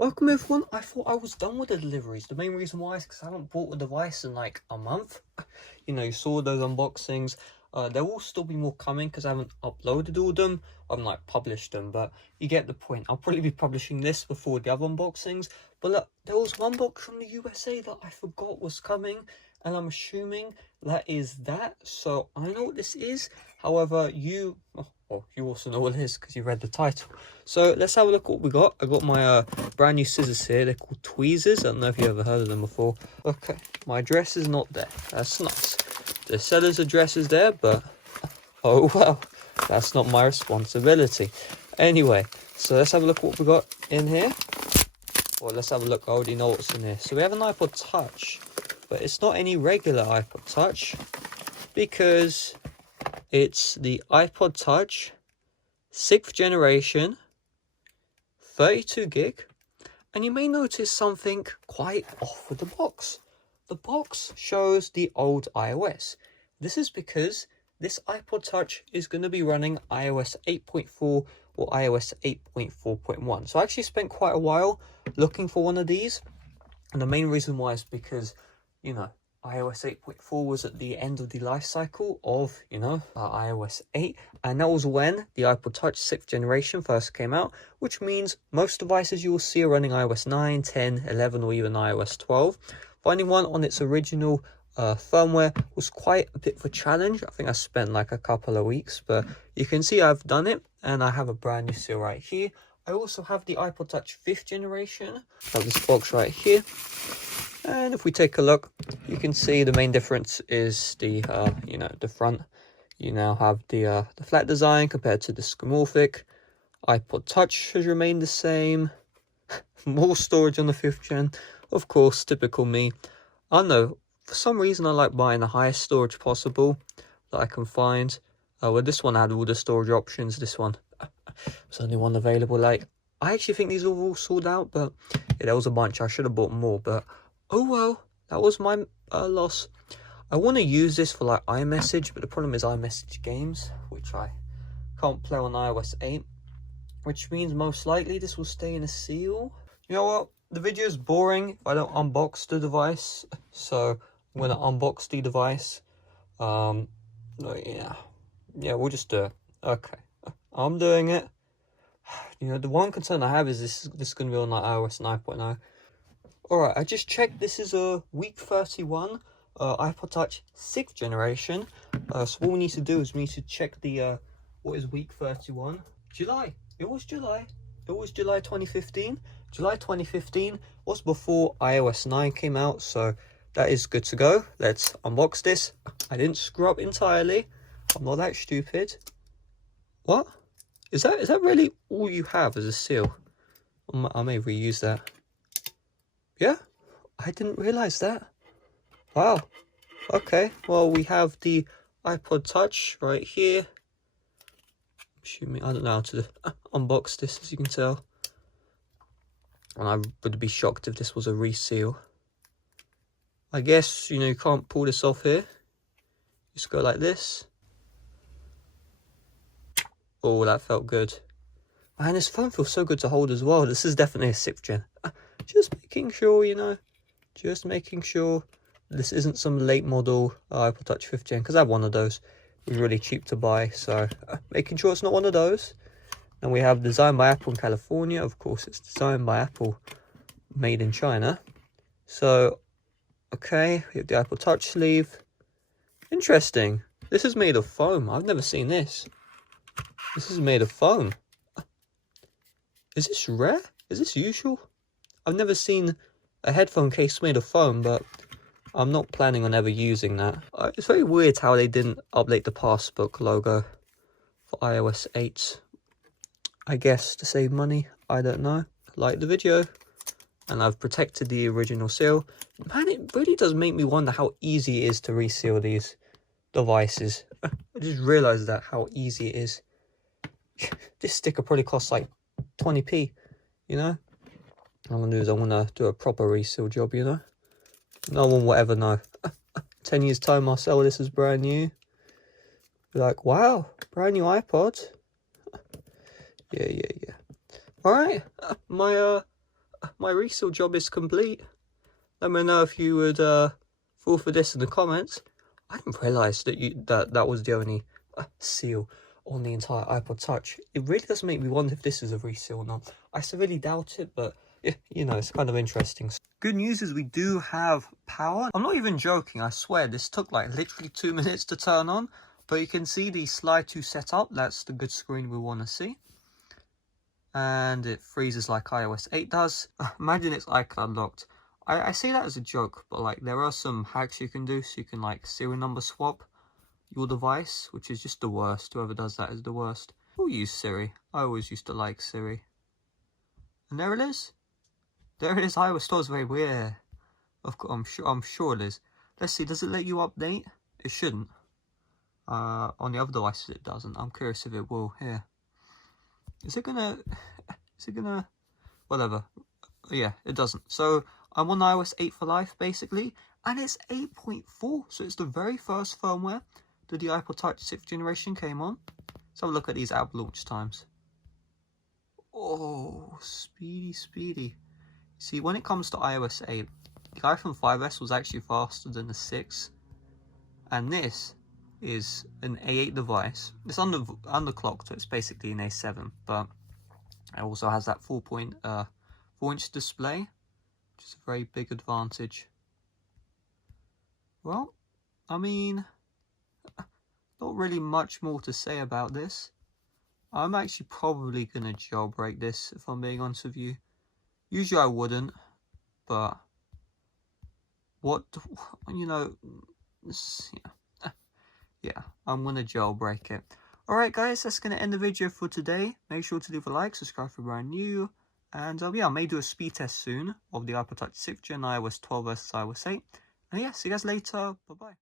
Welcome everyone. I thought I was done with the deliveries. The main reason why is because I haven't bought a device in like a month. You saw those unboxings. There will still be more coming because I haven't uploaded all of them. I haven't like published them, but you get the point. I'll probably be publishing this before the other unboxings. But look, there was one box from the USA that I forgot was coming, and I'm assuming that is that. So I know what this is. However, you also know what it is because you read the title. So let's have a look at what we got. I got my brand new scissors here. They're called tweezers. I don't know if you've ever heard of them before. Okay, my address is not there. That's nice. The seller's address is there, but oh well, that's not my responsibility. Anyway, so let's have a look at what we got in here. Well, let's have a look. I already know what's in here. So we have an iPod Touch, but it's not any regular iPod Touch because it's the iPod Touch 6th generation, 32 gig, and you may notice something quite off with the box. The box shows the old iOS. This is because this iPod Touch is going to be running iOS 8.4 or iOS 8.4.1. So I actually spent quite a while looking for one of these, and the main reason why is because, iOS 8.4 was at the end of the life cycle of, iOS 8. And that was when the iPod Touch 6th generation first came out, which means most devices you will see are running iOS 9, 10, 11, or even iOS 12. Finding one on its original firmware was quite a bit of a challenge. I think I spent like a couple of weeks, but you can see I've done it, and I have a brand new seal right here. I also have the iPod Touch 5th generation. I have this box right here. And if we take a look, you can see the main difference is the front. You now have the flat design compared to the skeuomorphic. iPod Touch has remained the same. More storage on the 5th gen. Of course, typical me. I don't know, for some reason I like buying the highest storage possible that I can find. Well, this one had all the storage options. This one was only one available. Like, I actually think these are all sold out, but yeah, there was a bunch. I should have bought more, but oh well, that was my loss. I want to use this for like iMessage, but the problem is iMessage games, which I can't play on iOS 8, which means most likely this will stay in a seal. You know what? The video is boring if I don't unbox the device, so I'm going to unbox the device. Yeah, we'll just do it. Okay, I'm doing it. The one concern I have is this is going to be on like iOS 9.0. Alright, I just checked. This is a week 31 iPod Touch 6th generation. So what we need to do is we need to check the what is week 31? July. It was July 2015. July 2015 was before iOS 9 came out, so that is good to go. Let's unbox this. I didn't screw up entirely. I'm not that stupid. What? Is that really all you have as a seal? I may reuse that. Yeah, I didn't realize that. Wow. Okay, well, we have the iPod Touch right here. I don't know how to unbox this, as you can tell. And I would be shocked if this was a reseal. I guess, you can't pull this off here. Just go like this. Oh, that felt good. Man, this phone feels so good to hold as well. This is definitely a 6th gen. Just making sure, just making sure this isn't some late model iPod Touch 5th gen, because I have one of those. It was really cheap to buy, so making sure it's not one of those. And we have designed by Apple in California. Of course, it's designed by Apple, made in China. So, okay, we have the iPod Touch sleeve. Interesting. This is made of foam. I've never seen this. This is made of foam. Is this rare? Is this usual? I've never seen a headphone case made of foam, but I'm not planning on ever using that. It's very weird how they didn't update the Passbook logo for iOS 8. I guess to save money, I don't know. Like the video, and I've protected the original seal. Man, it really does make me wonder how easy it is to reseal these devices. I just realised that, how easy it is. This sticker probably costs like 20p, What I'm going to do is I'm going to do a proper reseal job, No one will ever know. 10 years time I'll sell this as brand new. Be like, wow, brand new iPod. Yeah. Alright, my my resale job is complete. Let me know if you would fall for this in the comments. I didn't realise that was the only seal on the entire iPod Touch. It really does make me wonder if this is a resale or not. I severely doubt it, but you know, it's kind of interesting. Good news is we do have power. I'm not even joking, I swear this took like literally 2 minutes to turn on, but you can see the slide to set up. That's the good screen we want to see. And it freezes like iOS 8 does. Imagine it's iCloud locked. I say that as a joke, but like there are some hacks you can do, so you can like serial number swap your device, which is just the worst. Whoever does that is the worst. We'll use Siri. I always used to like Siri. And there it is. There it is. iOS store is very weird. Of course, I'm sure it is. Let's see. Does it let you update? It shouldn't. On the other devices, it doesn't. I'm curious if it will here. Is it gonna? Whatever. Yeah, it doesn't. So I'm on iOS 8 for life, basically, and it's 8.4, so it's the very first firmware that the iPod Touch 6th generation came on. Let's have a look at these app launch times. Oh, speedy. See, when it comes to iOS 8, the iPhone 5S was actually faster than the 6, and this is an A8 device. It's underclocked, so it's basically an A7, but it also has that 4.4-inch display, which is a very big advantage. Well, I mean, not really much more to say about this. I'm actually probably going to jailbreak this, if I'm being honest with you. Usually I wouldn't, but what, you know, yeah, I'm going to jailbreak it. Alright guys, that's going to end the video for today. Make sure to leave a like, subscribe if you're brand new. And yeah, I may do a speed test soon of the iPod Touch 6th Gen iOS 12 versus iOS 8. And yeah, see you guys later. Bye-bye.